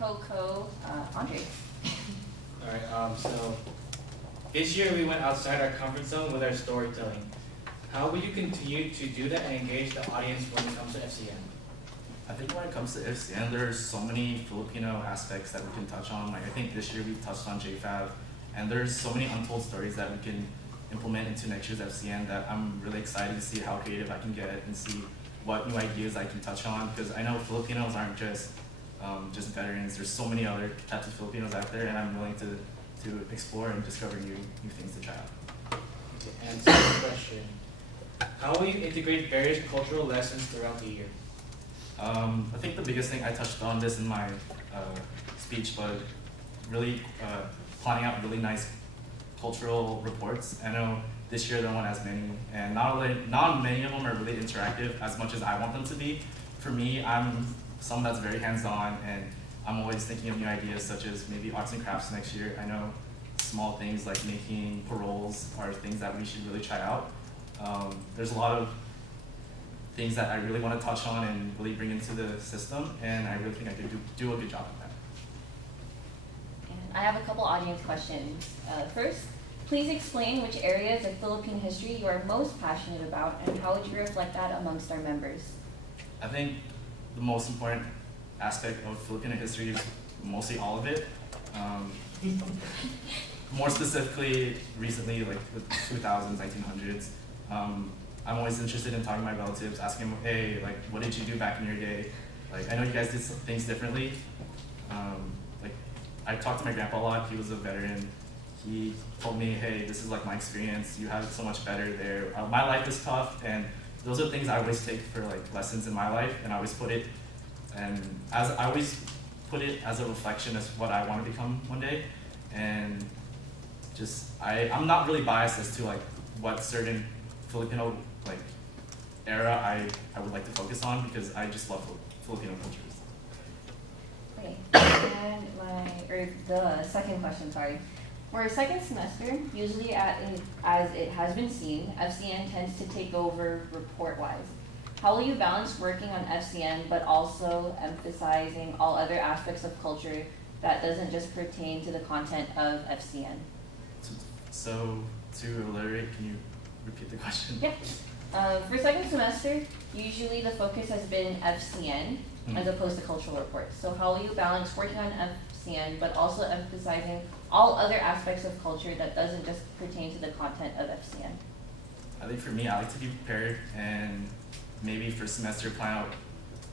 Andre. All right. So this year we went outside our comfort zone with our storytelling. How will you continue to do that and engage the audience when it comes to FCN? I think when it comes to FCN, there's so many Filipino aspects that we can touch on. Like I think this year we touched on JFAV, and there's so many untold stories that we can implement into next year's FCN that I'm really excited to see how creative I can get and see what new ideas I can touch on, because I know Filipinos aren't just veterans. There's so many other types of Filipinos out there, and I'm willing to explore and discover new things to try out. Okay, and second question. How will you integrate various cultural lessons throughout the year? I think the biggest thing, I touched on this in my speech, but really planning out really nice cultural reports. I know this year there won't as many, and not many of them are really interactive as much as I want them to be. For me, I'm someone that's very hands-on, and I'm always thinking of new ideas, such as maybe arts and crafts next year. I know small things like making paroles are things that we should really try out. There's a lot of things that I really want to touch on and really bring into the system, and I really think I could do a good job of that. And I have a couple audience questions. First, please explain which areas of Philippine history you are most passionate about, and how would you reflect that amongst our members? I think the most important aspect of Filipino history is mostly all of it. More specifically, recently, like the 2000s, 1900s, I'm always interested in talking to my relatives, asking them, hey, like, what did you do back in your day? Like, I know you guys did some things differently. Like, I talked to my grandpa a lot. He was a veteran. He told me, hey, this is like my experience. You have it so much better there. My life is tough, and those are things I always take for like lessons in my life, and I always put it, and as I always put it as a reflection as what I want to become one day, and just I'm not really biased as to like what certain Filipino like era I would like to focus on, because I just love Filipino cultures. Okay, and the second question, sorry. For a second semester, usually as it has been seen, FCN tends to take over report-wise. How will you balance working on FCN but also emphasizing all other aspects of culture that doesn't just pertain to the content of FCN? So to elaborate, can you repeat the question? Yeah. For second semester, usually the focus has been FCN as opposed to cultural reports. So how will you balance working on FCN but also emphasizing all other aspects of culture that doesn't just pertain to the content of FCN? I think for me, I like to be prepared, and maybe first semester plan out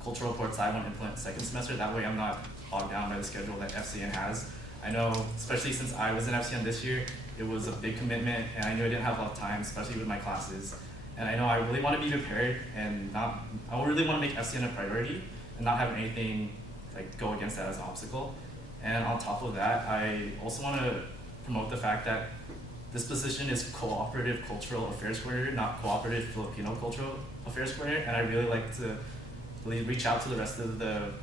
cultural reports I want to implement second semester. That way I'm not bogged down by the schedule that FCN has. I know, especially since I was in FCN this year, it was a big commitment, and I knew I didn't have a lot of time, especially with my classes. And I know I really want to be prepared, and I really want to make FCN a priority and not have anything like go against that as an obstacle. And on top of that, I also want to promote the fact that this position is cooperative cultural affairs coordinator, not cooperative Filipino cultural affairs coordinator. And I really like to really reach out to the rest of the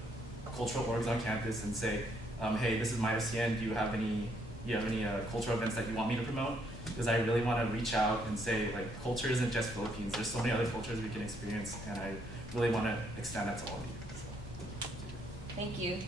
cultural orgs on campus and say, hey, this is my FCN. Do you have any cultural events that you want me to promote? Because I really want to reach out and say, like, culture isn't just Philippines. There's so many other cultures we can experience, and I really want to extend that to all of you. So. Thank you.